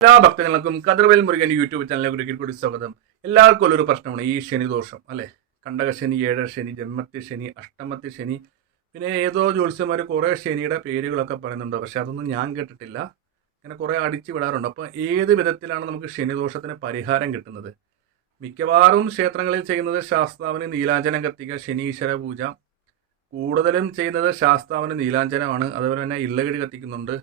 എല്ലാ ഭക്തജനങ്ങൾക്കും കതിർവേൽ മുരുകൻ യൂട്യൂബ് ചാനലിലേക്ക് കൂടി സ്വാഗതം. എല്ലാവർക്കും ഒരു പ്രശ്നമാണ് ഈ ശനിദോഷം അല്ലെ. കണ്ടകശനി, ഏഴശനി, ജന്മത്തി ശനി, അഷ്ടമത്തി ശനി, പിന്നെ ഏതോ ജ്യോത്സ്യന്മാർ കുറേ ശനിയുടെ പേരുകളൊക്കെ പറയുന്നുണ്ട്. പക്ഷെ അതൊന്നും ഞാൻ കേട്ടിട്ടില്ല. ഇങ്ങനെ കുറേ അടിച്ചു വിടാറുണ്ട്. അപ്പോൾ ഏത് വിധത്തിലാണ് നമുക്ക് ശനിദോഷത്തിന് പരിഹാരം കിട്ടുന്നത്? മിക്കവാറും ക്ഷേത്രങ്ങളിൽ ചെയ്യുന്നത് ശാസ്താവിന് നീലാഞ്ജനം കത്തിക്കുക, ശനീശ്വര പൂജ. കൂടുതലും ചെയ്യുന്നത് ശാസ്താവിന് നീലാഞ്ജനമാണ്. അതുപോലെ തന്നെ ഇള്ളകിഴി കത്തിക്കുന്നുണ്ട്.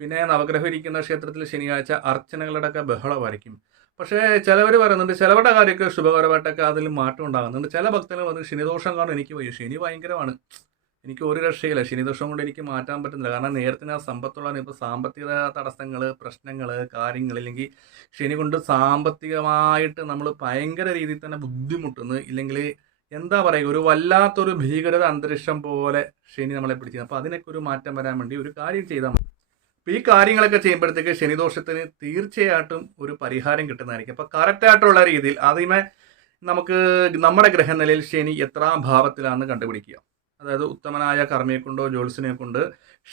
പിന്നെ നവഗ്രഹം ഇരിക്കുന്ന ക്ഷേത്രത്തിൽ ശനിയാഴ്ച അർച്ചനകളുടെയൊക്കെ ബഹളമായിരിക്കും. പക്ഷേ ചിലവർ പറയുന്നുണ്ട് ചിലവരുടെ കാര്യമൊക്കെ ശുഭകരമായിട്ടൊക്കെ അതിൽ മാറ്റം ഉണ്ടാകുന്നുണ്ട്. ചില ഭക്തങ്ങൾ വന്ന് ശനിദോഷം കാരണം എനിക്ക് വയ്യ, ശനി ഭയങ്കരമാണ്, എനിക്ക് ഒരു രക്ഷയില്ല, ശനിദോഷം കൊണ്ട് എനിക്ക് മാറ്റാൻ പറ്റുന്നില്ല. കാരണം നേരത്തിന് ആ സമ്പത്തുള്ള ഇപ്പോൾ സാമ്പത്തിക തടസ്സങ്ങൾ, പ്രശ്നങ്ങൾ, കാര്യങ്ങൾ, ഇല്ലെങ്കിൽ ശനി കൊണ്ട് സാമ്പത്തികമായിട്ട് നമ്മൾ ഭയങ്കര രീതിയിൽ തന്നെ ബുദ്ധിമുട്ടുന്നു, ഇല്ലെങ്കിൽ എന്താ പറയുക, ഒരു വല്ലാത്തൊരു ഭീകരത അന്തരീക്ഷം പോലെ ശനി നമ്മളെ പിടിക്കുന്നത്. അപ്പോൾ അതിനൊക്കെ ഒരു മാറ്റം വരാൻ വേണ്ടി ഒരു കാര്യം ചെയ്താൽ മതി. അപ്പോൾ ഈ കാര്യങ്ങളൊക്കെ ചെയ്യുമ്പോഴത്തേക്ക് ശനിദോഷത്തിന് തീർച്ചയായിട്ടും ഒരു പരിഹാരം കിട്ടുന്നതായിരിക്കും. അപ്പോൾ കറക്റ്റായിട്ടുള്ള രീതിയിൽ ആദ്യമേ നമുക്ക് നമ്മുടെ ഗ്രഹനിലയിൽ ശനി എത്രാം ഭാവത്തിലാണെന്ന് കണ്ടുപിടിക്കുക. അതായത് ഉത്തമനായ കർമ്മിയെ കൊണ്ടോ ജ്യോത്സ്യനെ കൊണ്ട്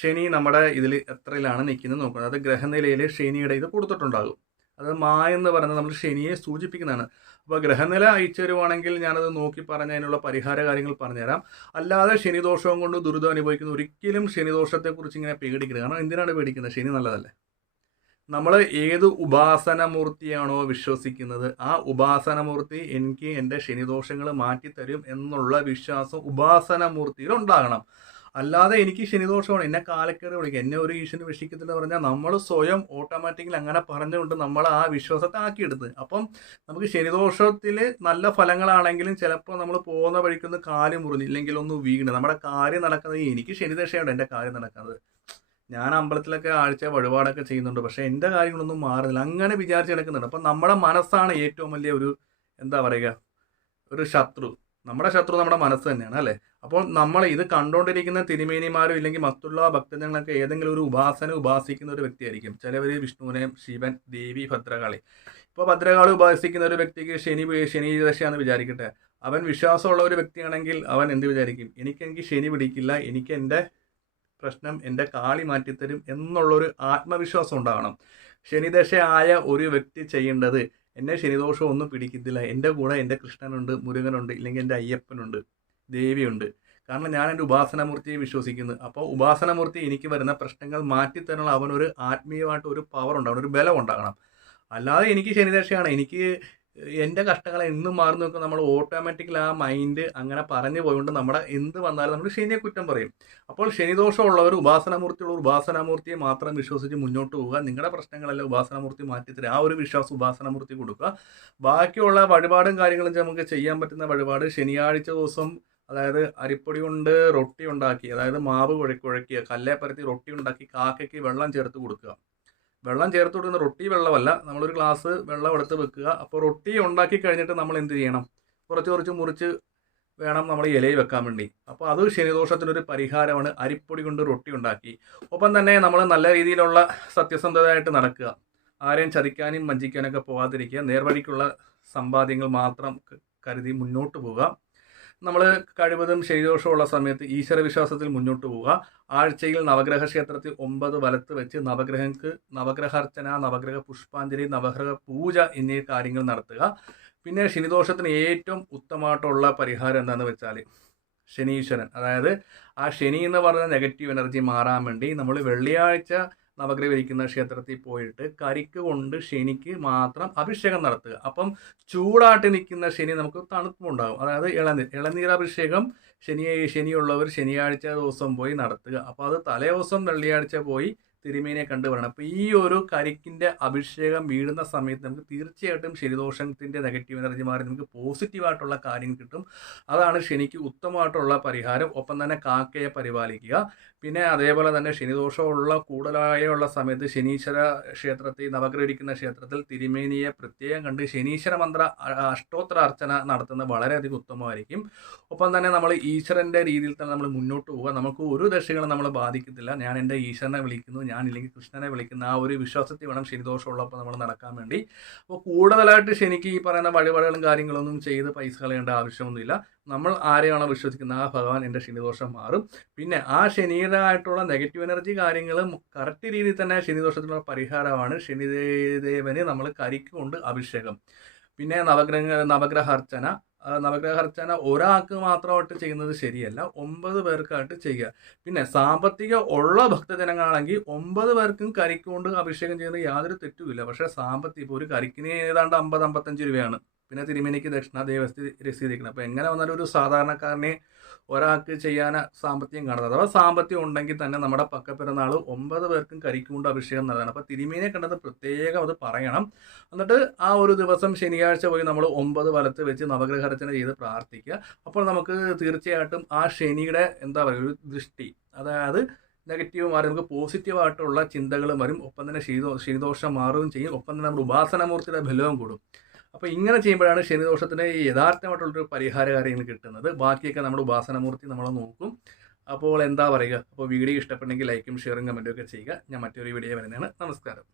ശനി നമ്മുടെ ഇതിൽ എത്രയിലാണ് നിൽക്കുന്നത് നോക്കുന്നത്. അതായത് ഗ്രഹനിലയിൽ ശനിയുടെ ഇത് കൊടുത്തിട്ടുണ്ടാകും. അത് എന്ന് പറയുന്നത് നമ്മൾ ശനിയെ സൂചിപ്പിക്കുന്നതാണ്. അപ്പോൾ ഗ്രഹനില അയച്ചു തരുവാണെങ്കിൽ ഞാനത് നോക്കി പറഞ്ഞ് അതിനുള്ള പരിഹാര കാര്യങ്ങൾ പറഞ്ഞുതരാം. അല്ലാതെ ശനിദോഷവും കൊണ്ട് ദുരിതം അനുഭവിക്കുന്ന ഒരിക്കലും ശനിദോഷത്തെക്കുറിച്ച് ഇങ്ങനെ പേടിക്കരുത്. കാരണം എന്തിനാണ് പേടിക്കുന്നത്? ശനി നല്ലതല്ലേ. നമ്മൾ ഏത് ഉപാസനമൂർത്തിയാണോ വിശ്വസിക്കുന്നത്, ആ ഉപാസനമൂർത്തി എനിക്ക് എൻ്റെ ശനിദോഷങ്ങൾ മാറ്റിത്തരും എന്നുള്ള വിശ്വാസം ഉപാസനമൂർത്തിയിൽ ഉണ്ടാകണം. അല്ലാതെ എനിക്ക് ശനിദോഷമാണ്, എന്നെ കാലക്കേറി വിളിക്കുക, എന്നെ ഒരു ഈശ്വരന് വിശ്വസിക്കത്തില്ല പറഞ്ഞാൽ നമ്മൾ സ്വയം ഓട്ടോമാറ്റിക്കലി അങ്ങനെ പറഞ്ഞുകൊണ്ട് നമ്മൾ ആ വിശ്വാസത്തെ ആക്കിയെടുത്ത്. അപ്പം നമുക്ക് ശനിദോഷത്തിൽ നല്ല ഫലങ്ങളാണെങ്കിലും ചിലപ്പോൾ നമ്മൾ പോകുന്ന വഴിക്കൊന്ന് കാല് മുറിഞ്ഞ് ഇല്ലെങ്കിൽ ഒന്ന് വീണ് നമ്മുടെ കാര്യം നടക്കുന്നത്, എനിക്ക് ശനിദശയുണ്ട് എൻ്റെ കാര്യം നടക്കുന്നത്, ഞാൻ അമ്പലത്തിലൊക്കെ ആഴ്ച വഴിപാടൊക്കെ ചെയ്യുന്നുണ്ട്, പക്ഷേ എൻ്റെ കാര്യങ്ങളൊന്നും മാറുന്നില്ല, അങ്ങനെ വിചാരിച്ച് കിടക്കുന്നുണ്ട്. അപ്പം നമ്മുടെ മനസ്സാണ് ഏറ്റവും വലിയ ഒരു എന്താ പറയുക, ഒരു ശത്രു. നമ്മുടെ ശത്രു നമ്മുടെ മനസ്സ് തന്നെയാണ് അല്ലേ. അപ്പോൾ നമ്മൾ ഇത് കണ്ടുകൊണ്ടിരിക്കുന്ന തിരുമേനിമാരും ഇല്ലെങ്കിൽ മറ്റുള്ള ഭക്തജനങ്ങളൊക്കെ ഏതെങ്കിലും ഒരു ഉപാസിക്കുന്ന ഒരു വ്യക്തിയായിരിക്കും. ചിലവർ വിഷ്ണുവിനെ, ശിവൻ, ദേവി, ഭദ്രകാളി. ഇപ്പോൾ ഭദ്രകാളി ഉപാസിക്കുന്ന ഒരു വ്യക്തിക്ക് ശനി ദശയാണെന്ന് വിചാരിക്കട്ടെ. അവൻ വിശ്വാസമുള്ള ഒരു വ്യക്തിയാണെങ്കിൽ അവൻ എന്ത് വിചാരിക്കും? എനിക്ക് ശനി പിടിക്കില്ല, എനിക്ക് എൻ്റെ പ്രശ്നം എൻ്റെ കാളി മാറ്റിത്തരും എന്നുള്ളൊരു ആത്മവിശ്വാസം ഉണ്ടാകണം. ശനിദശ ആയ ഒരു വ്യക്തി ചെയ്യേണ്ടത്, എന്നെ ശനിദോഷം ഒന്നും പിടിക്കത്തില്ല, എൻ്റെ കൂടെ എൻ്റെ കൃഷ്ണനുണ്ട്, മുരുകനുണ്ട്, ഇല്ലെങ്കിൽ എൻ്റെ അയ്യപ്പനുണ്ട്, ദേവിയുണ്ട്. കാരണം ഞാൻ എൻ്റെ ഉപാസനമൂർത്തിയെ വിശ്വസിക്കുന്നു. അപ്പോൾ ഉപാസനമൂർത്തി എനിക്ക് വരുന്ന പ്രശ്നങ്ങൾ മാറ്റിത്തരാനുള്ള അവനൊരു ആത്മീയമായിട്ട് ഒരു പവർ ഉണ്ടാകണം, ഒരു ബലം ഉണ്ടാകണം. അല്ലാതെ എനിക്ക് ശനിദശയാണ്, എനിക്ക് എൻ്റെ കഷ്ടങ്ങളെ എന്നും മാറുന്നു നോക്കുക, നമ്മൾ ഓട്ടോമാറ്റിക്കലി ആ മൈൻഡ് അങ്ങനെ പറഞ്ഞു പോയതുകൊണ്ട് നമ്മുടെ എന്ത് വന്നാലും നമ്മൾ ശനിയെ കുറ്റം പറയും. അപ്പോൾ ശനിദോഷമുള്ളവർ ഉപാസനാമൂർത്തിയെ മാത്രം വിശ്വസിച്ച് മുന്നോട്ട് പോവുക. നിങ്ങളുടെ പ്രശ്നങ്ങളെല്ലാം ഉപാസനാമൂർത്തി മാറ്റിത്തരും, ആ ഒരു വിശ്വാസം ഉപാസനാമൂർത്തി കൊടുക്കുക. ബാക്കിയുള്ള വഴിപാടും കാര്യങ്ങളും നമുക്ക് ചെയ്യാൻ പറ്റുന്ന വഴിപാട്, ശനിയാഴ്ച ദിവസം അതായത് അരിപ്പൊടി കൊണ്ട് റൊട്ടി ഉണ്ടാക്കി, അതായത് മാവ് കുഴക്കുക, കല്ലേ പരത്തി റൊട്ടി ഉണ്ടാക്കി കാക്കയ്ക്ക് വെള്ളം ചേർത്ത് കൊടുക്കുക. വെള്ളം ചേർത്ത് കൊടുക്കുന്ന റൊട്ടി വെള്ളമല്ല, നമ്മളൊരു ഗ്ലാസ് വെള്ളം എടുത്ത് വെക്കുക. അപ്പോൾ റൊട്ടി ഉണ്ടാക്കി കഴിഞ്ഞിട്ട് നമ്മൾ എന്ത് ചെയ്യണം? കുറച്ച് മുറിച്ച് വേണം നമ്മൾ ഇലയിൽ വെക്കാൻ വേണ്ടി. അപ്പോൾ അത് ശനിദോഷത്തിനൊരു പരിഹാരമാണ്. അരിപ്പൊടി കൊണ്ട് റൊട്ടി ഉണ്ടാക്കി. ഒപ്പം തന്നെ നമ്മൾ നല്ല രീതിയിലുള്ള സത്യസന്ധതയായിട്ട് നടക്കുക, ആരെയും ചതിക്കാനും വഞ്ചിക്കാനൊക്കെ പോകാതിരിക്കുക, നേർവഴിക്കുള്ള സമ്പാദ്യങ്ങൾ മാത്രം കരുതി മുന്നോട്ട് പോവുക. നമ്മൾ കഴിവതും ശനിദോഷമുള്ള സമയത്ത് ഈശ്വരവിശ്വാസത്തിൽ മുന്നോട്ട് പോവുക. ആഴ്ചയിൽ നവഗ്രഹ ക്ഷേത്രത്തിൽ 9 വലത്ത് വെച്ച് നവഗ്രഹാർച്ചന, നവഗ്രഹ പുഷ്പാഞ്ജലി, നവഗ്രഹ പൂജ എന്നീ കാര്യങ്ങൾ നടത്തുക. പിന്നെ ശനിദോഷത്തിന് ഏറ്റവും ഉത്തമമായിട്ടുള്ള പരിഹാരം എന്താണെന്ന് വെച്ചാൽ ശനീശ്വരൻ, അതായത് ആ ശനി എന്ന് പറയുന്ന നെഗറ്റീവ് എനർജി മാറാൻ വേണ്ടി നമ്മൾ വെള്ളിയാഴ്ച നവഗ്രഹം ഇരിക്കുന്ന ക്ഷേത്രത്തിൽ പോയിട്ട് കരിക്ക് കൊണ്ട് ശനിക്ക് മാത്രം അഭിഷേകം നടത്തുക. അപ്പം ചൂടായിട്ട് നിൽക്കുന്ന ശനി നമുക്ക് തണുപ്പുണ്ടാകും. അതായത് ഇളനീരഭിഷേകം ശനിയുള്ളവർ ശനിയാഴ്ച ദിവസം പോയി നടത്തുക. അപ്പോൾ അത് തലേ ദിവസം വെള്ളിയാഴ്ച പോയി തിരുമേനിയെ കണ്ടുവരണം. അപ്പോൾ ഈ ഒരു കരിക്കിൻ്റെ അഭിഷേകം വീഴുന്ന സമയത്ത് നമുക്ക് തീർച്ചയായിട്ടും ശനിദോഷത്തിൻ്റെ നെഗറ്റീവ് എനർജി മാറി നമുക്ക് പോസിറ്റീവായിട്ടുള്ള കാര്യം കിട്ടും. അതാണ് ശനിക്ക് ഉത്തമമായിട്ടുള്ള പരിഹാരം. ഒപ്പം തന്നെ കാക്കയെ പരിപാലിക്കുക. പിന്നെ അതേപോലെ തന്നെ ശനിദോഷമുള്ള കൂടുതലായുള്ള സമയത്ത് ശനീശ്വര ക്ഷേത്രത്തിൽ, നവഗ്രഹം ഇരിക്കുന്ന ക്ഷേത്രത്തിൽ തിരുമേനിയെ പ്രത്യേകം കണ്ട് ശനീശ്വര മന്ത്ര അഷ്ടോത്തര അർച്ചന നടത്തുന്നത് വളരെയധികം ഉത്തമമായിരിക്കും. ഒപ്പം തന്നെ നമ്മൾ ഈശ്വരൻ്റെ രീതിയിൽ തന്നെ നമ്മൾ മുന്നോട്ട് പോവുക. നമുക്ക് ഒരു ദശകളും നമ്മൾ ബാധിക്കത്തില്ല. ഞാൻ എൻ്റെ ഈശ്വരനെ വിളിക്കുന്നു, ഞാനില്ലെങ്കിൽ കൃഷ്ണനെ വിളിക്കുന്ന ആ ഒരു വിശ്വാസത്തിൽ വേണം ശനിദോഷമുള്ളപ്പോൾ നമ്മൾ നടക്കാൻ വേണ്ടി. അപ്പോൾ കൂടുതലായിട്ട് ശനിക്ക് ഈ പറയുന്ന വഴിപാടുകളും കാര്യങ്ങളൊന്നും ചെയ്ത് പൈസ കളയേണ്ട ആവശ്യമൊന്നുമില്ല. നമ്മൾ ആരെയാണോ വിശ്വസിക്കുന്നത് ആ ഭഗവാൻ എൻ്റെ ശനിദോഷം മാറും. പിന്നെ ആ ശനിയുടേതായിട്ടുള്ള നെഗറ്റീവ് എനർജി കാര്യങ്ങളും കറക്റ്റ് രീതിയിൽ തന്നെ ശനിദോഷത്തിനുള്ള പരിഹാരമാണ് ശനിദേവന് നമ്മൾ കരിക്ക് കൊണ്ട് അഭിഷേകം. പിന്നെ നവഗ്രഹാർച്ചന ഒരാൾക്ക് മാത്രമായിട്ട് ചെയ്യുന്നത് ശരിയല്ല, 9 പേർക്കായിട്ട് ചെയ്യുക. പിന്നെ സാമ്പത്തികം ഉള്ള ഭക്തജനങ്ങളാണെങ്കിൽ 9 പേർക്കും കരിക്കൊണ്ട് അഭിഷേകം ചെയ്യുന്നത് യാതൊരു തെറ്റുമില്ല. പക്ഷേ സാമ്പത്തികം ഇപ്പോൾ ഒരു കരിക്കിന് ഏതാണ്ട് 50-55 രൂപയാണ്. പിന്നെ തിരുമേനിക്ക് ദക്ഷിണ ദേവസ്ഥ രസീതിക്കണം. അപ്പോൾ എങ്ങനെ വന്നാലും ഒരു സാധാരണക്കാരനെ ഒരാൾക്ക് ചെയ്യാൻ സാമ്പത്തികം കാണുന്നത്. അഥവാ സാമ്പത്തികം ഉണ്ടെങ്കിൽ തന്നെ നമ്മുടെ പക്കപ്പിറന്നാൾ 9 പേർക്കും കരിക്കൊണ്ട് അഭിഷേകം നൽകണം. അപ്പോൾ തിരുമേനിയെ കണ്ടത് പ്രത്യേകം അത് പറയണം. എന്നിട്ട് ആ ഒരു ദിവസം ശനിയാഴ്ച പോയി നമ്മൾ 9 വലത്ത് വെച്ച് നവഗ്രഹാർച്ചന ചെയ്ത് പ്രാർത്ഥിക്കുക. അപ്പോൾ നമുക്ക് തീർച്ചയായിട്ടും ആ ശനിയുടെ എന്താ പറയുക ഒരു ദൃഷ്ടി, അതായത് നെഗറ്റീവ് മാറി നമുക്ക് പോസിറ്റീവായിട്ടുള്ള ചിന്തകളും വരും. ഒപ്പം തന്നെ ശനിദോഷം മാറുകയും ചെയ്യും. ഒപ്പം തന്നെ നമ്മുടെ ഉപാസനമൂർത്തിയുടെ ബലവും കൂടും. അപ്പോൾ ഇങ്ങനെ ചെയ്യുമ്പോഴാണ് ശനിദോഷത്തിന് യഥാർത്ഥമായിട്ടുള്ളൊരു പരിഹാര കാര്യങ്ങൾ കിട്ടുന്നത്. ബാക്കിയൊക്കെ നമ്മുടെ ഉപാസനമൂർത്തി നമ്മൾ നോക്കും. അപ്പോൾ എന്താ പറയുക, അപ്പോൾ വീഡിയോ ഇഷ്ടപ്പെട്ടെങ്കിൽ ലൈക്കും ഷെയറും കമൻറ്റും ഒക്കെ ചെയ്യുക. ഞാൻ മറ്റൊരു വീഡിയോ വരുന്നതാണ്. നമസ്കാരം.